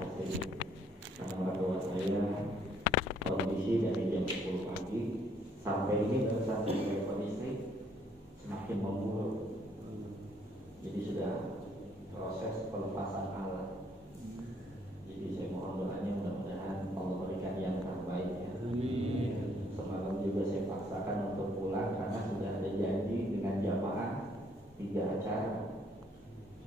hasil karena orang tua saya kondisi dari jam 10 pagi sampai ini baru sampai kondisi semakin memburuk. Jadi sudah proses pelepasan alat. Jadi saya mohon doanya mudah-mudahan Allah berikan yang terbaik ya. Semalam juga saya paksakan untuk pulang karena sudah ada janji dengan jamaah 3 acara.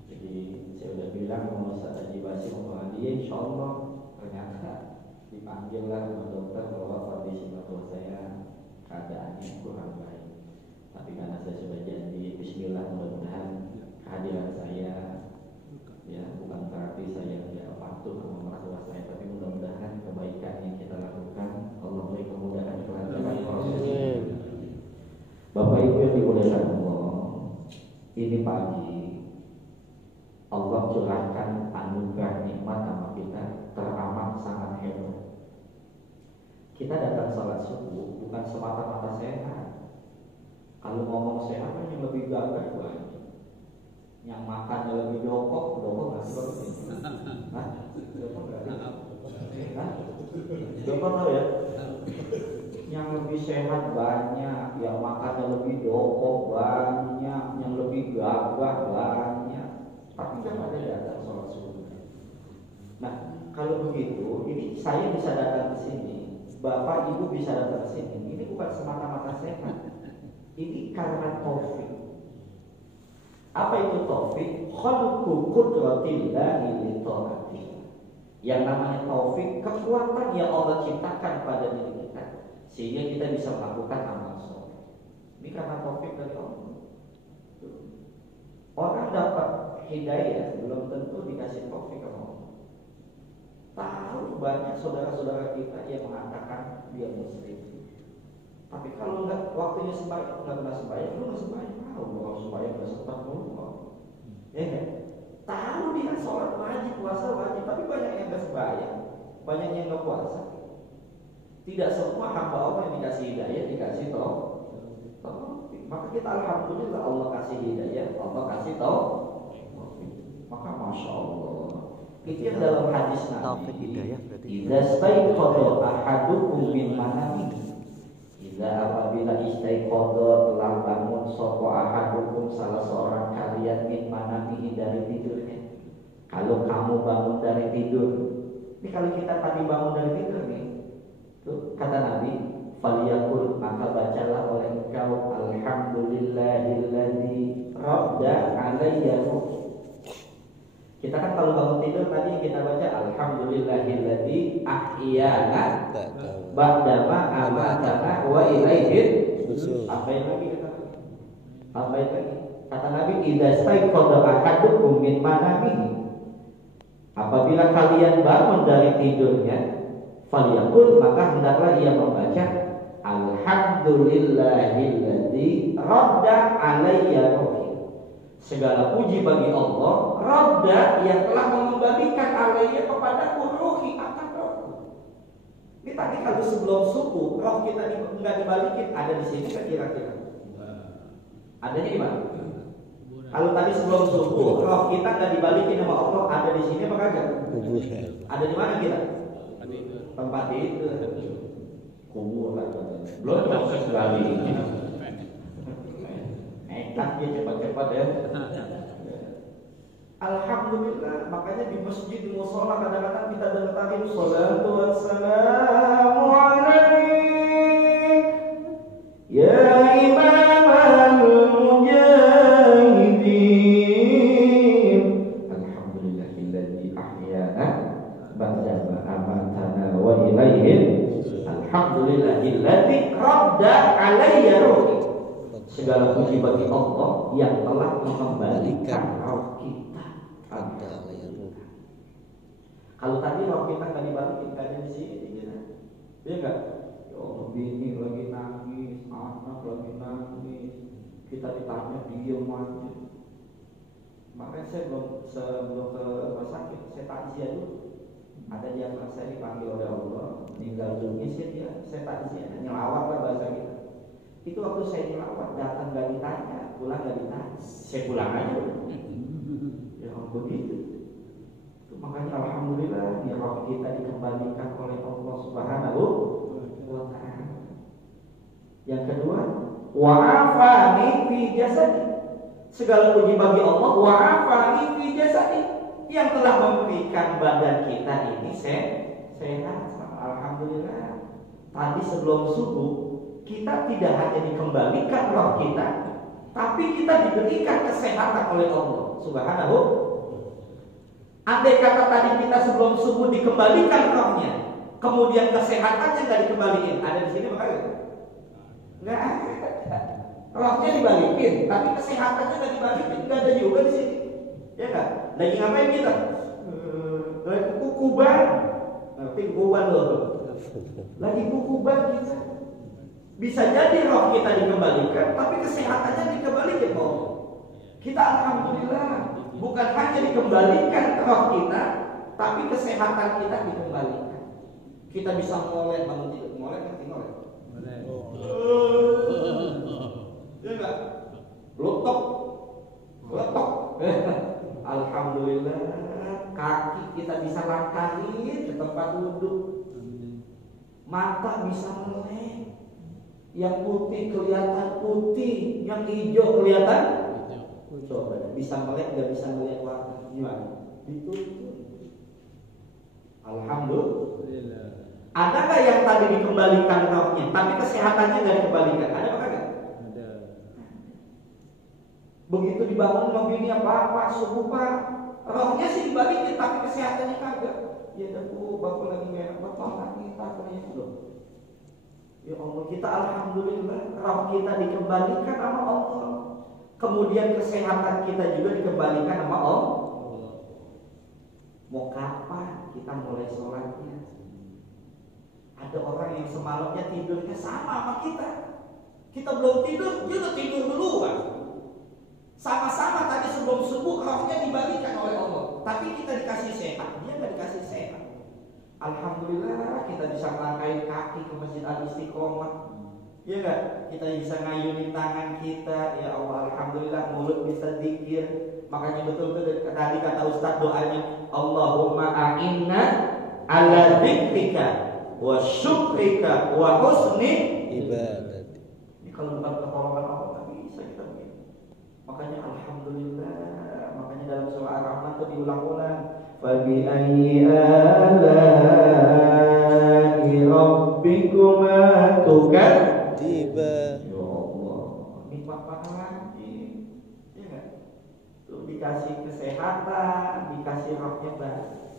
Jadi saya udah bilang mau Ustaz Haji Basim mau dia insya Allah, ternyata dipanggil lah sama dokter bahwa kondisi mertua saya keadaannya kurang baik. Tapi karena saya sudah janji, Bismillah mudah-mudahan kehadiran saya ya bukan berarti saya tidak patuh sama mertua saya, tapi mudah-mudahan kebaikan yang kita lakukan Allah beri kemudahan kelancaran prosesnya. Bapak Ibu yang dimuliakan Allah, ini pagi Allah curahkan anugerah nikmat sama kita teramat sangat hebat. Kita datang sholat subuh bukan semata-mata sehat. Kalau ngomong sehat kan yang lebih gagah banyak. Yang makannya lebih dongkok nggak sih bagus ini? Hah? Dongkok nggak? Hah? Dongkok tahu ya? Yang lebih sehat banyak, yang makannya lebih dongkok banyak, yang lebih gagah banyak. Tapi kan ada datang sholat subuh. Nah, kalau begitu, ini saya bisa datang ke sini, Bapak Ibu bisa datang ke sini. Ini bukan semata-mata sehat. Ini karena taufik. Apa itu taufik? Khalqu qudratillahi li taati. Yang namanya taufik, kekuatan yang Allah ciptakan pada diri kita sehingga kita bisa melakukan amal soleh. Ini karena taufik dari Allah. Orang dapat hidayah belum tentu dikasih taufik sama Allah. Tahu banyak saudara-saudara kita yang mengatakan dia muslim, tapi kalau nggak waktunya sembahyang, nggak pernah sembahyang, lu nggak sembahyang, tahu kalau sembahyang nggak sempat mulu, ya kan? Tahu dia sholat wajib, puasa wajib, tapi banyak yang nggak sembahyang, banyak yang nggak puasa. Tidak semua hamba Allah yang dikasih hidayah dikasih taufik. Maka kita alhamdulillah Allah kasih hidayah, Allah kasih taufik. Maka masya Allah. Itu yang dalam hadis Nabi. Idza staiqadha ahadukum min manamihi. Idza apabila istaiqadha telah bangun sapa ahadukum salah seorang kalian min manamihi dari tidurnya. Kalau kamu bangun dari tidur. Ini kalau kita tadi bangun dari tidur nih. Tuh kata Nabi, faliyakul maka bacalah oleh engkau alhamdulillahilladzi radda alayya. Kita kan kalau bangun tidur tadi kita baca alhamdulillahilladzi ahyana ba'dama amatana wa ilaihi nusyur. Apain lagi kata? Apain lagi? Kata Nabi, idza staiqadha ahadukum min manamihi. Apabila kalian bangun dari tidurnya, falyaqul maka hendaklah ia membaca alhamdulillahilladzi radda alayya ruhi. Segala puji bagi Allah, Radda yang telah mengembalikan alayya kepada ruhi akan rohku. Ini tadi kalau sebelum subuh roh kita nggak dibalikin, ada di sini kan kira-kira? Adanya di mana? Kalau tadi sebelum subuh roh kita nggak dibalikin sama Allah, ada di sini apa kagak? Ada di mana kita? Tempat itu. Kubur lah. Belum proses sekali. Nekat ya cepat-cepat ya. Alhamdulillah, makanya di masjid di mushola kadang-kadang kita dengerin sholatu wassalamu alaik ya imam al-mujahidin. Alhamdulillahilladzi ahyana ba'da ma amatana wa ilaihi. Alhamdulillahilladzi radda alayya ruhi. Segala puji bagi Allah yang telah mengembalikan roh kita. Kalau tadi roh kita nggak dibalikin, nggak ada di sini, ya nggak? Oh, bini lagi nangis, anak lagi nangis, kita ditanya diem aja. Makanya saya sebelum ke rumah sakit, saya takziah dulu. Ada yang saya dipanggil oleh Allah, meninggal dunia saya takziah, nyelawat lah bahasa kita. Itu waktu saya nyelawat, datang gak ditanya, pulang gak ditanya, saya pulang aja. Ya begitu. Makanya alhamdulillah, roh kita dikembalikan oleh Allah Subhanahu wa ta'ala. Yang kedua, wa'afani fi jasadi. Segala puji bagi Allah, wa'afani fi jasadi, yang telah memberikan badan kita ini sehat. Alhamdulillah. Tadi sebelum subuh kita tidak hanya dikembalikan roh kita, tapi kita diberikan kesehatan oleh Allah Subhanahu. Andai kata tadi kita sebelum subuh dikembalikan rohnya, kemudian kesehatannya nggak dikembalikan, ada di sini makanya nggak ada. Rohnya dibalikin, tapi kesehatannya nggak dibalikin, nggak ada juga di sini, ya kan? Lagi ngapain kita? Lagi kukuban, nanti kukuban loh. Lagi kukuban kita. Bisa jadi roh kita dikembalikan, tapi kesehatannya dikembalikan Allah. Kita alhamdulillah, bukan hanya dikembalikan roh kita, tapi kesehatan kita dikembalikan. Kita bisa molek, bangun tidur, molek ngerti molek? Ya enggak? Lotok. Alhamdulillah, kaki kita bisa langkahin ke tempat duduk. Mata bisa melek. Yang putih kelihatan putih, yang hijau kelihatan hijau. Coba bisa melek, nggak bisa melihat warna gimana? Ditutup. Alhamdulillah. Ada nggak yang tadi dikembalikan rohnya, tapi kesehatannya nggak dikembalikan? Ada apa nggak? Ada. Begitu dibangun mobilnya Pak, subuh Pak, rohnya sih dibalikin, tapi kesehatannya kagak. Ya Bu, Bapak lagi nggak enak, Bapak lagi katanya loh. Ya Allah, kita alhamdulillah roh kita dikembalikan sama Allah. Kemudian kesehatan kita juga dikembalikan sama Allah. Mau kapan kita mulai sholatnya? Ada orang yang semalamnya tidurnya sama sama kita. Kita belum tidur, dia udah tidur duluan. Sama-sama tadi sebelum subuh rohnya dibalikan oleh Allah. Tapi kita dikasih sehat, dia nggak dikasih sehat. Alhamdulillah kita bisa melangkahi kaki ke Masjid Al-Istiqomah. Ya enggak? Kita bisa ngayunin tangan kita. Ya Allah, alhamdulillah mulut bisa zikir. Makanya betul-betul tadi kata Ustaz doanya, Allahumma a'inna ala dzikrika wa syukrika wa husni ibadah. Ini kalau bukan pertolongan Allah enggak bisa kita begini. Makanya alhamdulillah, makanya dalam surah Ar-Rahman itu diulang-ulang. Fabi ayyi ala'i rabbikuma tukadziban. Ya Allah, nikmat apa lagi? Ya enggak? Tuh dikasih kesehatan, dikasih rohnya baik.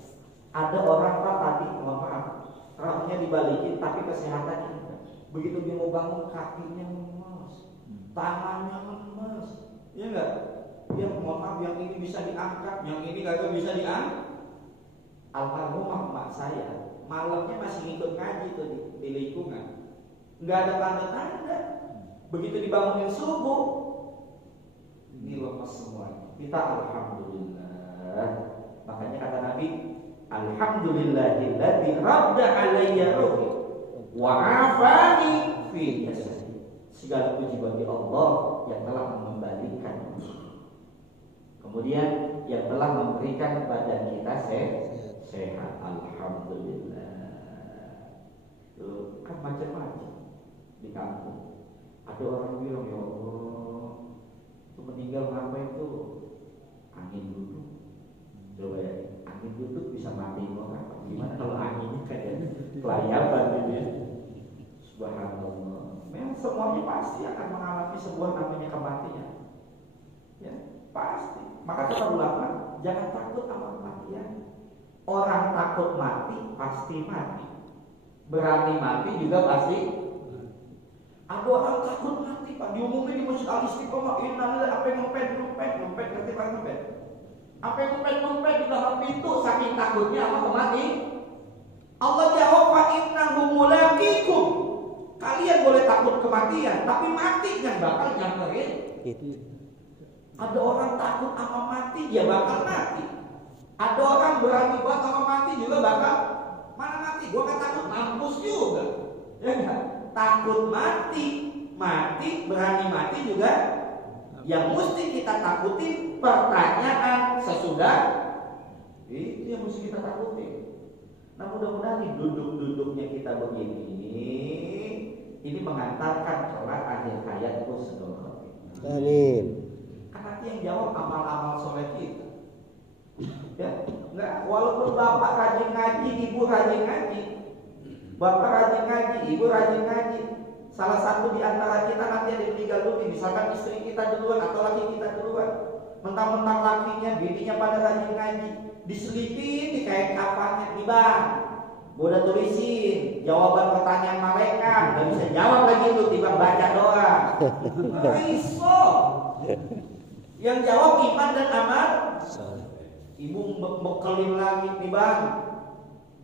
Ada orang Pak tadi, mohon maaf, rohnya dibalikin tapi kesehatannya enggak. Begitu dia mau bangun kakinya lemes, tangannya lemes. Ya enggak? Ya mohon maaf, yang ini bisa diangkat, yang ini kagak bisa diangkat. Almarhumah emak saya malamnya masih ngikut ngaji tuh di lingkungan, nggak ada tanda-tanda. Begitu dibangunin subuh, ini lemas semuanya. Kita alhamdulillah. Makanya kata Nabi, alhamdulillahilladzi radda alayya ruhi wa afani fi jasadi. Segala puji bagi Allah yang telah mengembalikan, kemudian yang telah memberikan badan kita sehat. Alhamdulillah. Tuh kan macam-macam di kampung. Ada orang bilang, ya Allah, itu meninggal ngapain itu? Angin duduk. Coba ya, angin duduk bisa mati orang. Gimana kalau anginnya kayak kelayaban gitu ya? Subhanallah. Memang semuanya pasti akan mengalami sebuah namanya kematian. Ya, pasti. Maka kata ulama, jangan takut sama kematian. Orang takut mati pasti mati. Berani mati juga pasti. Ada orang takut mati Pak, diumumin di Masjid Al-Istiqomah, innalillahi, apa yang ngempet, ngerti Pak ngempet? Apa yang ngempet di dalam pintu saking takutnya apa mati? Allah jawab, fa innahu mulaqikum. Kalian boleh takut kematian, tapi mati yang bakal nyamperin. Ada orang takut sama mati, dia bakal mati. Ada orang berani banget sama mati juga bakal mana mati. Gua kan takut mampus juga. Ya enggak? Takut mati, berani mati juga. Yang mesti kita takutin pertanyaan sesudah itu yang mesti kita takutin. Nah mudah-mudahan duduk-duduknya kita begini ini mengantarkan kelak akhir hayat husnul khotimah. Amin. Kan nanti yang jawab amal-amal soleh kita. Ya, enggak, walaupun bapak rajin ngaji, ibu rajin ngaji, bapak rajin ngaji, ibu rajin ngaji, salah satu di antara kita nanti ada yang meninggal dunia, misalkan istri kita duluan atau laki kita duluan, mentang-mentang lakinya, bininya pada rajin ngaji, diselipin di kain kafannya, nih bang, gua udah tulisin jawaban pertanyaan malaikat, gak bisa jawab lagi itu, tiba baca doang. Iso, yang jawab iman dan amal. Ibu bekelin lagi nih bang,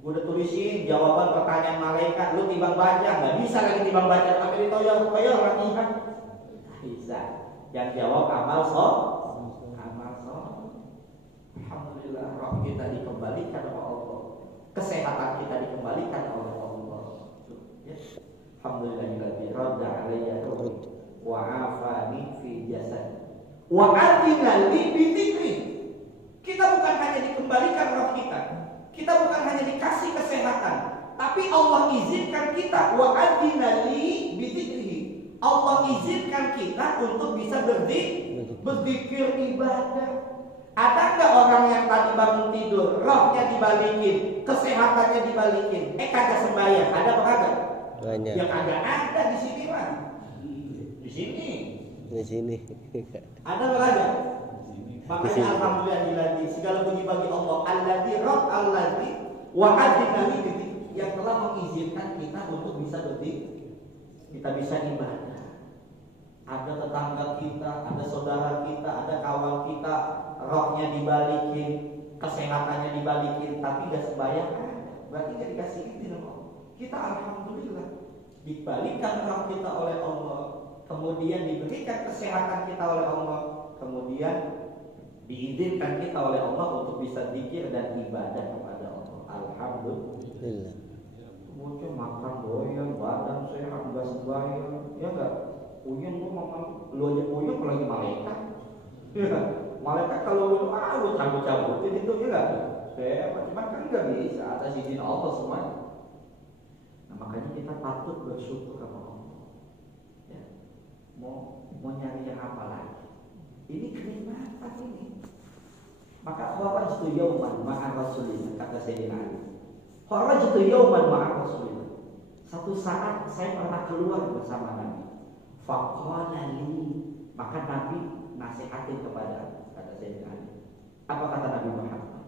gue udah tulisin jawaban pertanyaan malaikat, lu timbang baca, nggak bisa lagi timbang baca, apa ditoyol orang iman, bisa. Yang jawab amal amal alhamdulillah, roh kita dikembalikan oleh Allah, kesehatan kita dikembalikan oleh Allah. Ya. Alhamdulillahilladzi radda alayya wa afani fi jasad wa adina li bi dzikri. Kita bukan hanya dikembalikan roh kita bukan hanya dikasih kesehatan, tapi Allah izinkan kita wa adina li bi dzikri. Allah izinkan kita untuk bisa berzikir ibadah. Ada nggak orang yang tadi bangun tidur, rohnya dibalikin, kesehatannya dibalikin, kagak sembahyang? Ada apa kagak? Banyak. Yang kagak ada di sini mah. Di sini. Ada apa kagak? Makanya alhamdulillah segala puji bagi Allah alladzi rabb alladzi wa adina li yang telah mengizinkan kita untuk bisa berzikir. Kita bisa ibadah. Ada tetangga kita, ada saudara kita, ada kawan kita, rohnya dibalikin, kesehatannya dibalikin, tapi gak sembahyang, berarti gak dikasih izin Allah. Kita alhamdulillah dibalikan roh kita oleh Allah, kemudian diberikan kesehatan kita oleh Allah, kemudian diizinkan kita oleh Allah untuk bisa zikir dan ibadah kepada Allah. Alhamdulillah. Kemudian makan doyan, badan sehat, gak sembahyang, ya enggak? Uyun lu makan, lu aja uyun apalagi malaikat. Ya, malaikat kalau lu cabut-cabutin itu ya enggak? Saya cuma kan enggak bisa atas izin Allah semuanya. Nah, makanya kita patut bersyukur kepada Allah. Ya. Mau nyari yang apa lagi? Ini kenikmatan ini. Maka kharajtu yauman ma'a Rasulillah, kata Sayyidina Ali. Kharajtu yauman ma'a Rasulillah. Satu saat saya pernah keluar bersama Nabi. Faqala li, maka Nabi nasihatin kepada kata Sayyidina Ali. Apa kata Nabi Muhammad?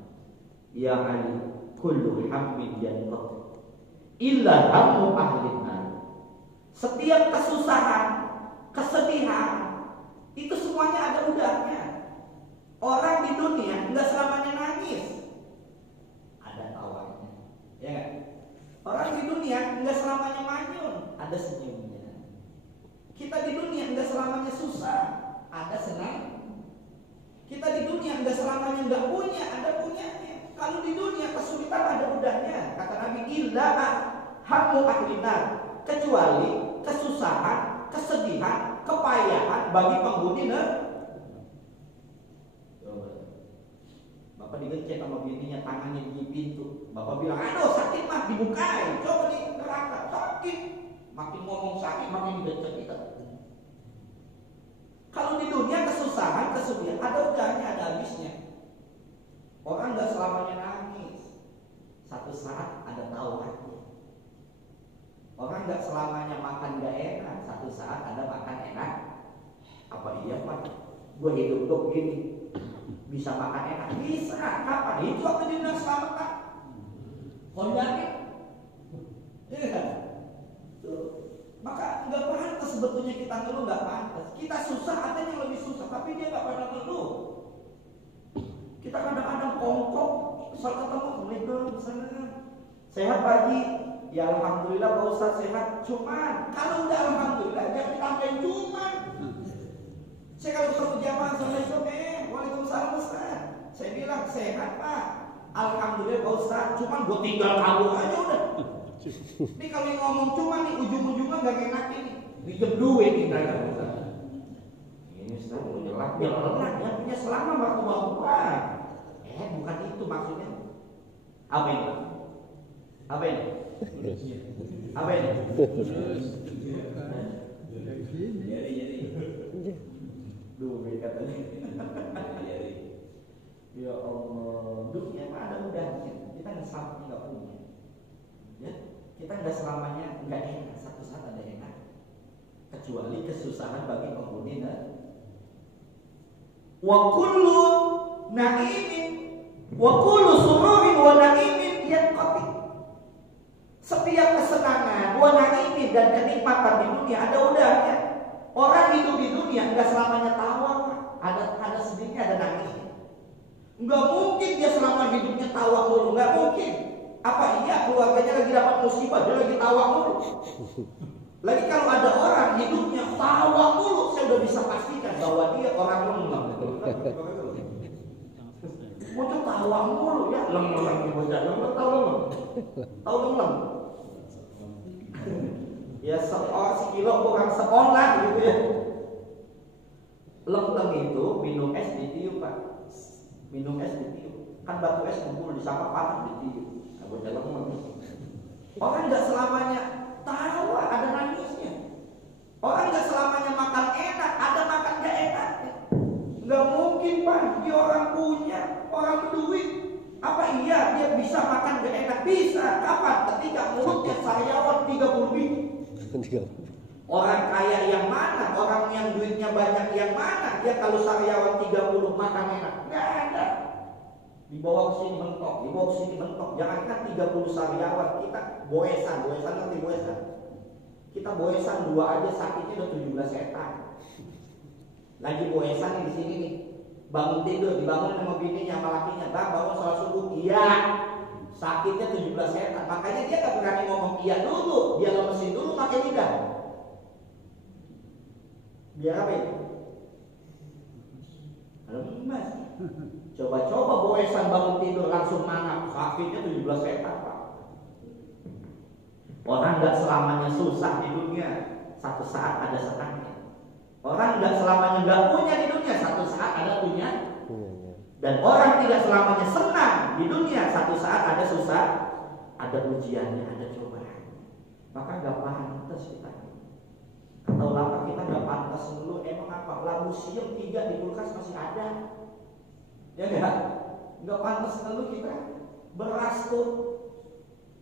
Ya Ali, kullu hammin yanqati illa hammu ahlin nar. Setiap kesusahan, kesedihan itu semuanya ada udahnya. Orang di dunia enggak selamanya nangis, ada tawanya, ya kan? Orang di dunia enggak selamanya manyun, ada senyumnya. Kita di dunia enggak selamanya susah, ada senang. Kita di dunia enggak selamanya enggak punya, ada punyanya. Kalau di dunia kesulitan ada udahnya, kata Nabi, illa hammu ahlinar, kecuali kesusahan, kesedihan, kepayahan bagi penghuni neraka. Bapak digecek sama bininya, tangannya di pintu. Bapak bilang, aduh sakit mah, dibukain. Coba di neraka, sakit. Makin ngomong sakit, makin digecek kita. Kalau di dunia kesusahan, kesedihan, ada udahnya, ada habisnya. Orang gak selamanya nangis. Satu saat ada tawarannya. Orang gak selamanya makan gak enak. Satu saat ada makan enak. Apa iya Pak? Gue hidup tuh gini, bisa makan enak? Bisa. Kapan? Itu waktu di dunia selamat kan? Konjaknya? Iya kan? Maka nggak pantas sebetulnya kita ngeluh, nggak pantas. Kita susah, ada yang lebih susah, tapi dia nggak pernah ngeluh. Kita kadang-kadang kongkong, soal ketemu, Assalamualaikum, sehat pagi, ya alhamdulillah Pak Ustaz sehat. Cuman kalau udah alhamdulillah jangan ditambahin cuman. Saya kalau ketemu jamaah, Assalamualaikum, waalaikumsalam Ustaz. Saya bilang sehat Pak, alhamdulillah Pak Ustaz. Cuman gue tinggal kabur aja udah. Ini kalau ngomong cuman nih ujung-ujungnya gak enak ini. Pinjam duit tinggal Pak Ustaz. Ini Ustaz nyelak dia punya selama waktu bawa. Bukan itu maksudnya. Apa itu? Apa ini? Apa ini? Duit katanya. Ya Allah, dunia mah ada udahnya. Kita nggak selamanya nggak punya. Ya, kita nggak selamanya nggak enak. Satu saat ada enak. Kecuali kesusahan bagi penghuni. Wa kullu na'imin wa kullu sururin wa na'imin yanqati. Setiap kesenangan, wa na'imin dan kenikmatan di dunia ada udahnya. Orang hidup di dunia nggak selamanya tawa, ada sedihnya, ada nangisnya. Nggak mungkin dia selama hidupnya tawa mulu, nggak mungkin. Apa iya keluarganya lagi dapat musibah, dia lagi tawa mulu? Lagi kalau ada orang hidupnya tawa mulu, saya udah bisa pastikan bahwa dia orang lengleng. Mau tawa mulu ya, lengleng nih bocah, lengleng tahu lengleng, tahu lengleng. Ya seorang sekilo bukan sekolah gitu ya. Lengleng itu minum es ditiup Pak. Minum es ditiup. Kan batu es ngumpul di sampah panas ditiup. Nah, bocah lengleng. Orang nggak selamanya tawa, ada nangisnya. Orang nggak selamanya makan enak, ada makan nggak enak. Nggak mungkin Pak, dia orang punya, orang berduit. Apa iya dia bisa makan nggak enak? Bisa. Kapan? Ketika mulutnya sariawan 30 biji. Orang kaya yang mana? Orang yang duitnya banyak yang mana? Dia kalau sariawan 30 makan enak? Nggak ada. Dibawa ke sini mentok, dibawa ke sini mentok. Jangankan 30 sariawan, kita boesan nanti boesan. Kita boesan 2 aja sakitnya udah 17 setan. Lagi boesan nih di sini nih. Bangun tidur, dibangun sama bininya, sama lakinya. Bang, bangun sholat subuh. Iya. Sakitnya 17 setan. Makanya dia gak berani ngomong iya dulu. Dia lemesin dulu pakai lidah. Biar apa itu? Lemas. Coba-coba boesan bangun tidur langsung mana? Sakitnya 17 setan Pak. Orang gak selamanya susah di dunia. Satu saat ada senangnya. Orang gak selamanya gak punya di dunia. Satu saat ada punya. Dan orang tidak selamanya senang di dunia. Satu saat ada susah, ada ujiannya, ada cobaan. Maka gak pantas kita. Kata ulama kita gak pantas dulu. Emang apa? Labu siam 3 di kulkas masih ada. Ya enggak? Gak pantas dulu kita. Beras tuh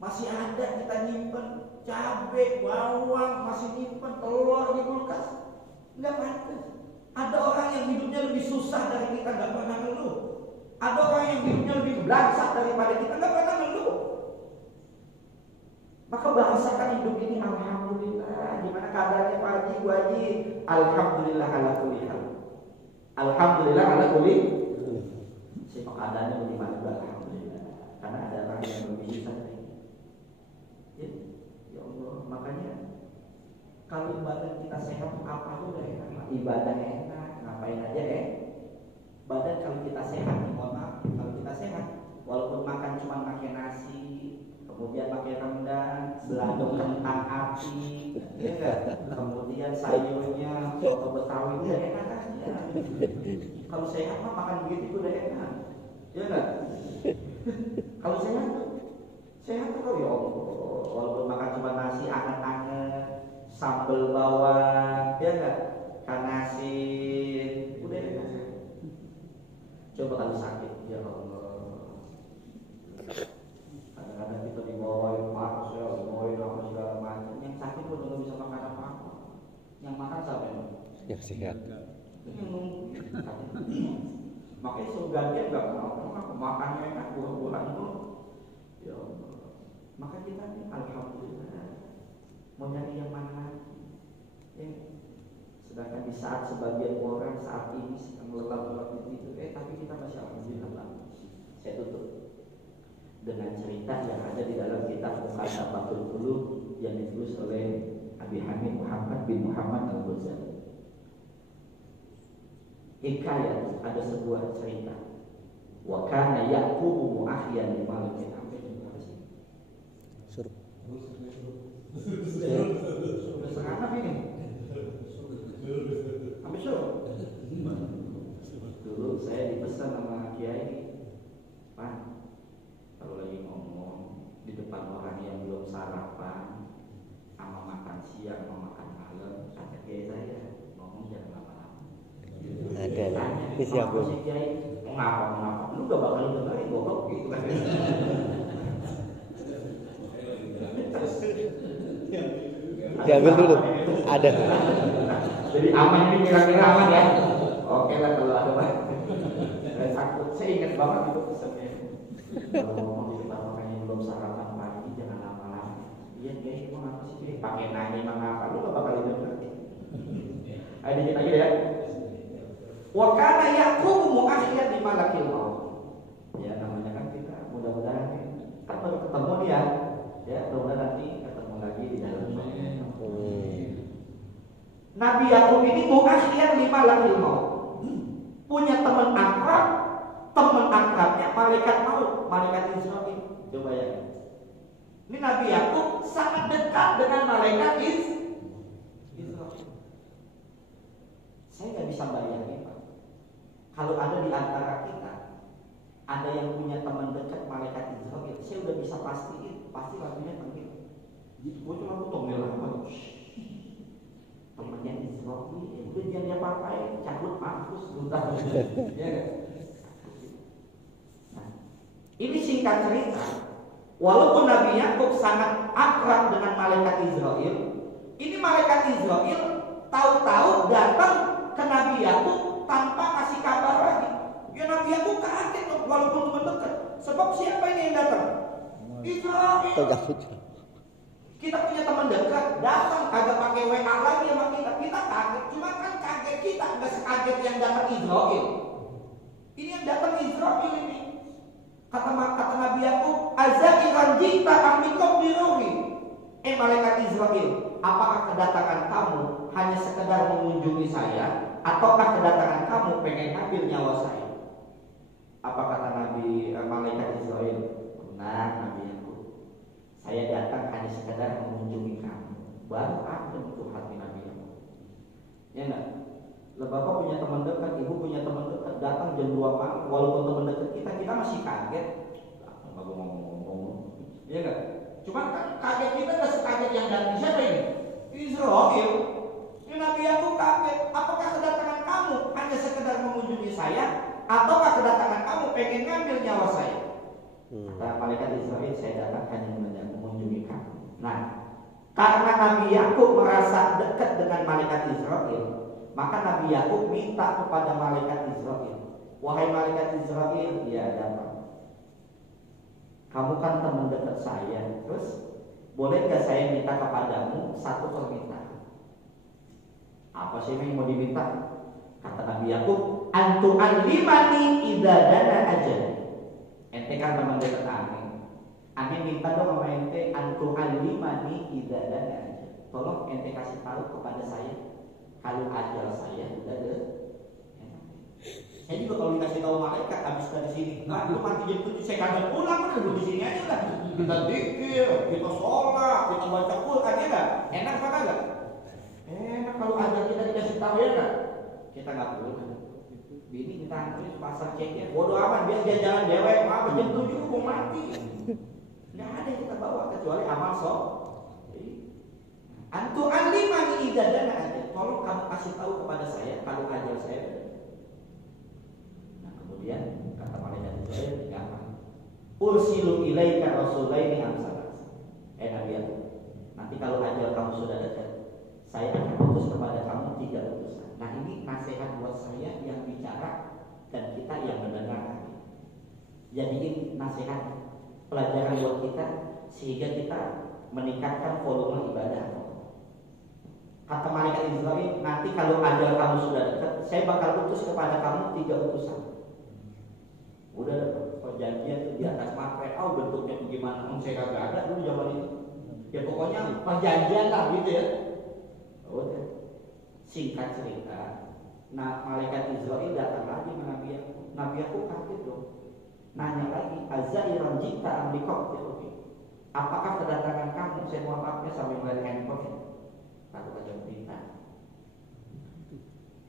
masih ada kita nyimpen. Cabai, bawang masih nyimpen. Telur di kulkas. Gak pantas. Ada orang yang hidupnya lebih susah dari kita, gak pernah ngeluh. Ada orang yang hidupnya lebih belangsak daripada kita, gak pernah ngeluh. Maka bahasakan hidup ini alhamdulillah. Gimana kabarnya Pak Haji, Bu Haji? Alhamdulillah ala kulli hal. Alhamdulillah ala kulli. Siapa keadaannya bagaimana juga alhamdulillah. Karena ada orang yang lebih susah dari kita. Ya Allah, makanya kalau ibadah kita sehat, apa aja udah enak. Ibadah enak, ngapain aja badan kalau kita sehat, mohon maaf, kalau kita sehat, walaupun makan cuma pakai nasi, kemudian pakai rendang, selado kentang api, ya enggak? Kemudian sayurnya soto Betawi, udah enak aja. Kalau sehat mah makan begitu udah enak, ya enggak? Kalau sehat tuh ya Allah, walaupun makan cuma nasi anget-anget, sambal bawang, ya enggak? Nasi, udah enak. Coba kalau sakit, ya Allah. Kadang-kadang kita dibawain panas ya, dibawain apa segala macam. Yang sakit pun nggak bisa makan apa-apa. Yang makan siapa yang? Yang sehat. Makanya surganya nggak mau makannya enak, buah-buahan tuh. Ya Allah. Maka kita nih, alhamdulillah. Mau nyari yang mana lagi? Sedangkan di saat sebagian orang saat ini sedang lelah-lelah itu, tapi kita masih alhamdulillah. Saya tutup dengan cerita yang ada di dalam kitab Muqaddimatul Qulub yang ditulis oleh Abi Hamid Muhammad bin Muhammad Al-Ghazali. Hikayat, ada sebuah cerita. Wa kana Yaqubu mu'ahyan li malikin Suruh. Sudah setengah ini. Habis itu dulu saya dipesan sama Kiai, Pak, kalau lagi ngomong di depan orang yang belum sarapan, sama makan siang, sama makan malam, kata kiai saya ngomong jangan lama-lama. Ada. Ini siapa sih kiai? Mau ngapa? Lu gak bakal dengerin goblok gitu kan? Diambil dulu. Ada. Jadi aman ini kira-kira aman ya? Oke lah kalau ada Pak. Takut, saya ingat banget itu pesannya. Kalau ngomong di depan orang yang belum sarapan pagi jangan lama-lama. Iya guys, mau ngapa sih? Pakai nanya emang apa? Lu gak bakal denger. Ayo dikit lagi ya. Wa kana yaqumu mu'akhir di malakil maut. Ya namanya kan kita mudah-mudahan kan baru ketemu dia. Ya, mudah-mudahan nanti ketemu lagi di dalam surga. Nabi Yakub ini mu'akhir di malakil maut. Punya teman akrabnya malaikat maut, malaikat Israil. Coba ya. Ini Nabi Yakub sangat dekat dengan malaikat Israil. Saya nggak bisa bayangin Pak. Kalau ada di antara kita ada yang punya teman dekat malaikat Israil, saya udah bisa pastiin, pasti lagunya panggil. Gue cuma butuh ngelama. Temennya Israil, udah jangan apa-apain, cabut mampus, lutar. Ya. Nah, ini singkat cerita. Walaupun Nabi Yakub sangat akrab dengan malaikat Israil, ini malaikat Israil tahu-tahu datang ke Nabi Yakub tanpa kasih kabar lagi. Ya Nabi Yakub kaget walaupun teman dekat. Sebab siapa ini yang datang? Israil. Kita punya teman dekat, datang agak pakai WA lagi sama kita kaget. Cuma kan kaget kita nggak sekaget yang datang Israil. Ini yang datang Israil ini. Kata Nabi Yakub, azairan jita amikom biruhi. Malaikat Israil, apakah kedatangan kamu hanya sekedar mengunjungi saya, ataukah kedatangan kamu pengen ngambil nyawa saya? Apa kata malaikat Israil? Benar Nabi Yakub, saya datang hanya sekedar mengunjungi kamu. Baru adem tuh hati Nabi Yakub. Ya enggak? Bapak punya teman dekat, ibu punya teman dekat, datang jam 2 malam, walaupun teman dekat kita masih kaget. Enggak ngomong-ngomong. Iya enggak? Cuma kan kaget kita enggak sekaget yang datang siapa ini? Israil. Ini Nabi Yakub kaget. Apakah kedatangan kamu hanya sekedar mengunjungi saya, ataukah kedatangan kamu pengen ngambil nyawa saya? Kata malaikat Israil, saya datang hanya mengunjungi kamu. Nah, karena Nabi Yakub merasa dekat dengan malaikat Israil, maka Nabi Yakub minta kepada malaikat Israil, wahai malaikat Israil, ya ada apa? Kamu kan teman dekat saya, terus boleh gak saya minta kepadamu satu permintaan? Apa sih yang mau diminta? Kata Nabi Yakub, antu alimani idadana aja. Ente kan teman dekat Ane minta dong sama ente antu alimani idadana aja. Tolong ente kasih tahu kepada saya kalau ajal saya udah ada. Saya juga kalau dikasih tahu malaikat habis dari sini, lu mati jam 7 saya kagak pulang, udah di sini aja lah. Kita zikir, kita sholat, kita baca Quran, ya enggak? Enak apa enggak? Enak kalau ajal kita dikasih tahu ya enggak? Kita enggak pulang. Bini kita anterin pasar ceknya, bodo amat biar dia jalan dewek, apa jam 7 mau mati. Enggak ada yang kita bawa kecuali amal sholat. Antu alimani idadana aja. Tolong kamu kasih tahu kepada saya kalau ajal saya. Nah kemudian kata malaikat Israil, gampang. Ursilu ilaika rasulaini amsalas. Nabi Yakub, nanti kalau ajal kamu sudah dekat, saya akan utus kepada kamu 3 utusan. Nah ini nasihat buat saya yang bicara dan kita yang mendengarkan. Jadi ini nasihat pelajaran buat kita sehingga kita meningkatkan volume ibadah. Kata malaikat Israil, nanti kalau ajal kamu sudah dekat, saya bakal utus kepada kamu 3 utusan. Udah perjanjian tuh di atas materai, bentuknya bagaimana? Saya kagak ada dulu zaman itu. Ya pokoknya perjanjian lah gitu ya. Udah. Singkat cerita, nah malaikat Israil datang lagi ke Nabi Yakub. Nabi Yakub kaget dong. Nanya lagi, azairan jita amlikok ya oke. Apakah kedatangan kamu? Saya mohon maafnya sambil melihat handphone. Takut aja berita.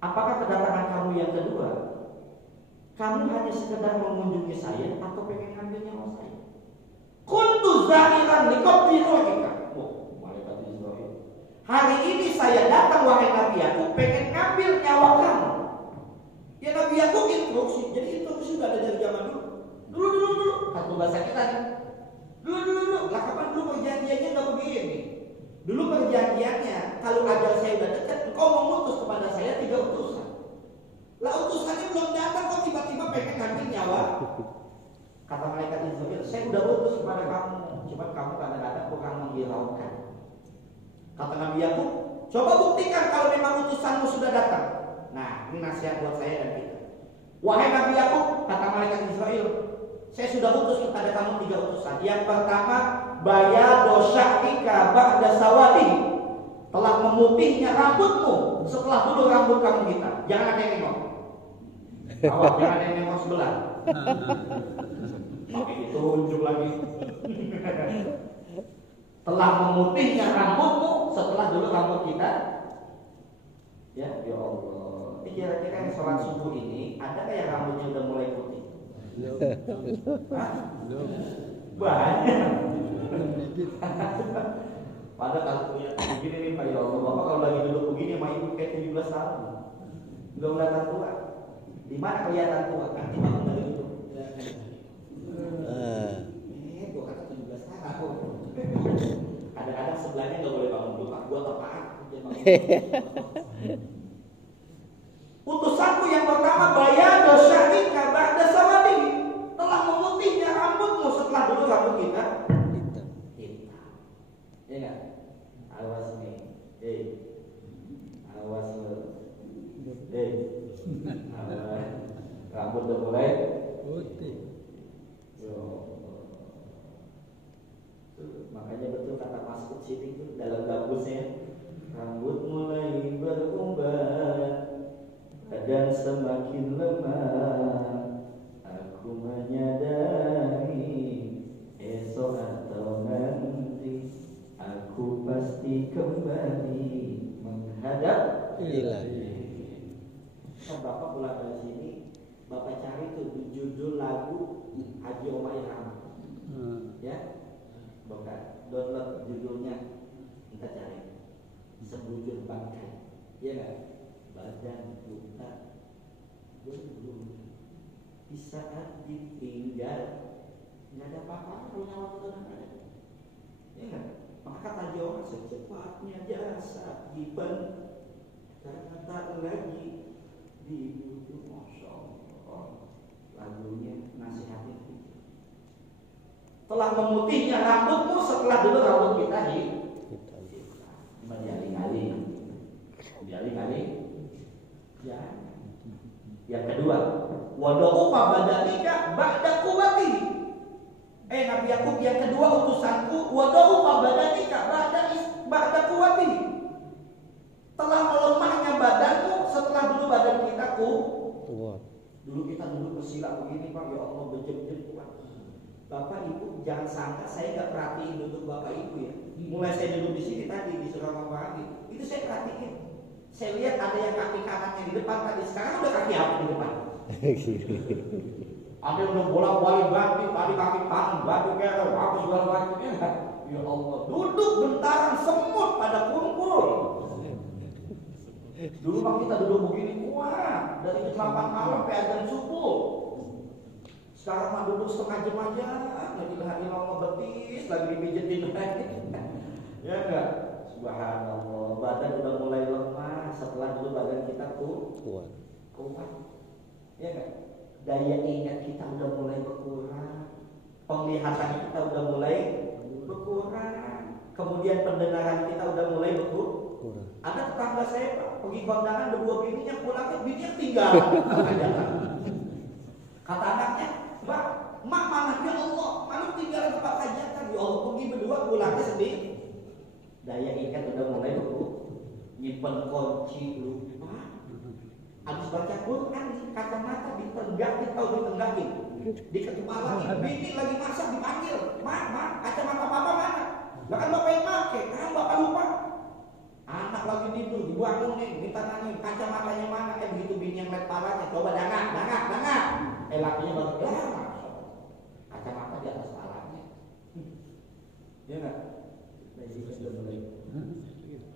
Apakah kedatangan kamu yang kedua? Kamu hanya sekedar mengunjungi saya atau pengen ngambil nyawa saya? Kuntu zahiran likopti datang wahai Nabi aku pengen ngambil nyawa kamu. Ya Nabi aku instruksi. Jadi instruksi sudah ada dari zaman dulu. Dulu. Satu bahasa kita nih. Dulu. Lah kapan dulu perjanjiannya nggak begini? Dulu perjanjiannya kalau ajal saya udah dekat, engkau mengutus kepada saya 3 utusan. Lah utusannya belum datang kok tiba-tiba pengen ngambil nyawa. Kata malaikat Israfil, saya udah utus kepada kamu, cuma kamu kadang-kadang kurang menghiraukan. Kata Nabi Yakub, coba buktikan kalau memang utusanmu sudah datang. Nah, ini nasihat buat saya dan kita. Wahai Nabi Yakub, kata malaikat Israel, saya sudah utus kepada kamu 3 utusan. Yang pertama, bayadu sya'rika ba'da sawadi, telah memutihnya rambutmu setelah dulu rambut kamu hitam. Jangan ada yang nengok. Awas, jangan ada yang nengok sebelah. Pakai ditunjuk lagi. Telah memutihnya rambutmu setelah dulu rambut kita. Ya Allah. Ini kira-kira yang sholat subuh ini ada kayak rambutnya udah mulai putih? Banyak. Padahal kalau punya begini nih Pak, ya Allah, Bapak kalau lagi duduk begini sama ibu kayak 17 tahun, belum kelihatan tua. Di mana kelihatan tua? Nanti bangun dari itu. Gua kata 17 tahun. Kadang-kadang sebelahnya nggak boleh bangun dulu, Pak. Gua terpakat. Utusanku yang pertama, bayadu sya'rika ba'da sawadi, telah memutihnya rambutmu setelah dulu rambut kita hitam. Ya nggak? Awas nih, awas lo, awas, rambut udah mulai putih. Makanya betul kata Mas Kucing itu dalam gabusnya, rambut mulai berumbat, badan semakin lemah, aku menyadari esok atau nanti aku pasti kembali menghadap Ilahi. Bapak pulang dari sini, Bapak cari tuh judul lagu Haji Omar Irham. Ya, bukan download judulnya, kita cari Sebujur Bangkai. Iya nggak? Badan buta berlulu di saat ditinggal, nggak ada apa-apa kalau nyawa kita nggak ada. Ya nggak? Maka kata orang secepatnya jasa diban karena tak lagi dibutuh. Masya Allah, lagunya nasihatin kita. Telah memutihnya rambutmu setelah dulu rambut kita dialih-alih. Ya. Yang kedua, wadu'u fabadatika ba'da quwwati. Nabi Yakub, yang kedua utusanku, wadu'u fabadatika ba'da quwwati. Telah melemahnya badanmu setelah dulu badan kita kuat. Dulu kita duduk bersila begini Pak, ya Allah berjam-jam Pak. Bapak Ibu jangan sangka saya nggak perhatiin duduk Bapak Ibu ya. Mulai saya duduk di sini tadi di Surabaya Pagi, itu saya perhatiin. Saya lihat ada yang kaki kanannya di depan tadi, sekarang udah kaki apa di depan? Ada yang udah bolak-balik batik, tadi kaki kanan, batik kayak apa segala macamnya. Ya Allah, duduk bentaran semut pada kumpul. Dulu Pak kita duduk begini kuat, dari jam 8 malam sampai azan subuh. Sekarang mah duduk setengah jam aja, lagi hari Allah betis, lagi dipijetin lagi. Ya enggak? Subhanallah, badan udah mulai lemah setelah dulu badan kita kuat. Ya enggak? Daya ingat kita udah mulai berkurang, penglihatan kita udah mulai berkurang, kemudian pendengaran kita udah mulai berkurang. Ada tetangga saya Pak, pergi kondangan berdua bininya, pulangnya bininya tinggal. Kata anaknya, Mbak, mak mana? Ya Allah, mana tinggal di tempat hajatan? Ya Allah, pergi berdua, pulangnya sedih. Daya ingat udah mulai berkurang, nyimpen kunci lupa. Habis baca Quran, kacamata ditenggakin, tahu ditenggakin, diketupalangi, bini lagi masak dipanggil, mak, kacamata papa mana? Bahkan bapak yang pakai, bapak lupa. Anak lagi tidur, dibangun nih, minta nanya kacamatanya mana? Begitu bini yang lihat palanya, coba dangak. Lakinya baru kacamata di atas palanya. Ya nggak? Sudah mulai,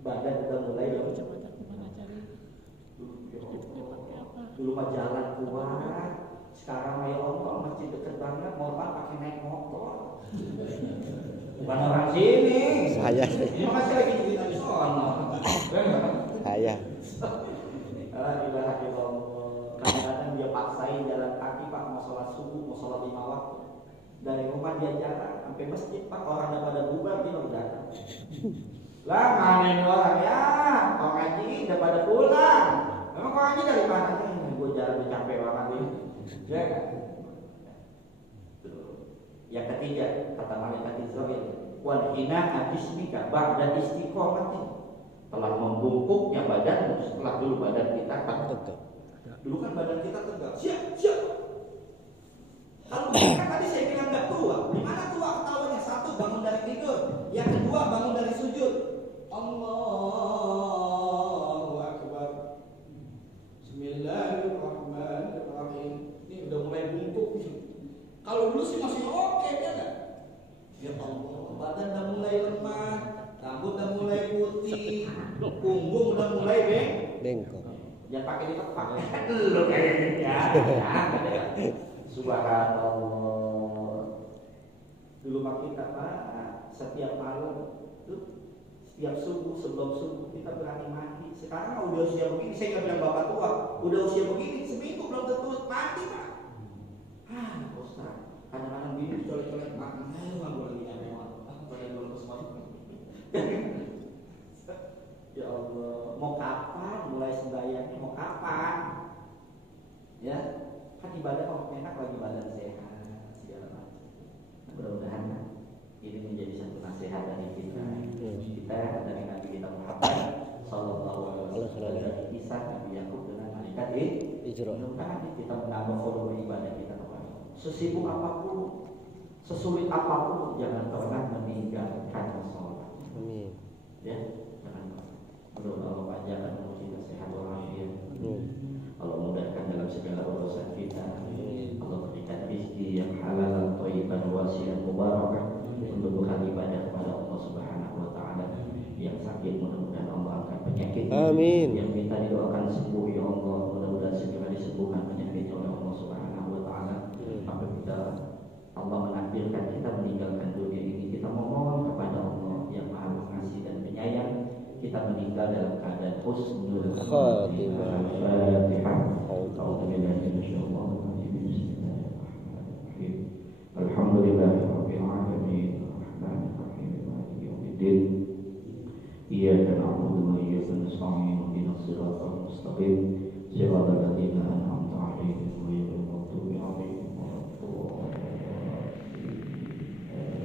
badan sudah mulai Bukan orang sini. Saya. Ini masih lagi cerita di sono. Saya. Kadang-kadang dia paksain jalan kaki Pak, mau sholat subuh, mau sholat 5 waktu. Dari rumah dia jalan sampai masjid Pak, orang udah pada bubar dia baru datang. Lah mana ini orang ya? Kau ngaji udah pada pulang. Emang kau ngaji dari mana? Gue jalan udah capek banget ini. Ya kan? Yang ketiga kata malaikat Israil, wal hina bismika ba'da istiqomati. Telah membungkuknya badan setelah dulu badan kita tegak. Dulu kan badan kita tegak. Siap. Kalau kan tadi saya bilang nggak tua. Di mana tua ketawanya? Satu, bangun dari tidur. Yang kedua, bangun dari sujud. Allahu Akbar. Bismillahirrahmanirrahim. Ini udah mulai bungkuk nih. Kalau dulu sih masih oke ya kan? Ya Allah, badan udah mulai lemah, rambut udah mulai putih, punggung udah mulai bengkok. Jangan pakai ditepak. Lu kayaknya ya. Subhanallah. Dulu mah kita Pak, setiap malam tuh, setiap subuh sebelum subuh kita berani mandi. Sekarang udah usia begini, saya nggak bilang bapak tua, udah usia begini seminggu belum tentu mati Pak. Ustaz, kadang-kadang bini colek-colek makan, nggak boleh nyampe pada dulu kesempatan. Ya Allah, mau kapan mulai sembahyangnya? Mau kapan? Ya, kan ibadah kalau enak lagi badan sehat segala macam. Mudah-mudahan ini menjadi satu nasihat dari kita. Kita dari Nabi kita Muhammad Sallallahu Alaihi Wasallam, dari kisah Nabi Yakub dengan malaikat Ijra. Mudah-mudahan kita menambah volume ibadah kita kepada Allah. Sesibuk apapun, sesulit apapun, jangan pernah meninggalkan sholat. Amin. Ya. Allah panjangkan umur kita, sehat walafiat. Allah mudahkan dalam segala urusan kita. Allah berikan rezeki yang halal, thayyiban, wasi'an, mubarakah untuk bukan ibadah kepada Allah Subhanahu wa taala. Yang sakit mudah-mudahan Allah angkat penyakit. Amin. Yang minta didoakan sembuh ya Allah, mudah-mudahan segera disembuhkan penyakitnya oleh Allah Subhanahu wa taala. Apabila Allah menakdirkan kita meninggalkan dunia ini, kita memohon kepada Allah yang Maha Pengasih dan Penyayang, kita meninggal dalam keadaan husnul khatimah. Al-Fatihah. Alhamdulillahirabbil alamin. Arrahmanirrahim. Maliki yaumiddin. Iyyaka na'budu wa iyyaka nasta'in. Ihdinas siratal mustaqim. Shiratal ladzina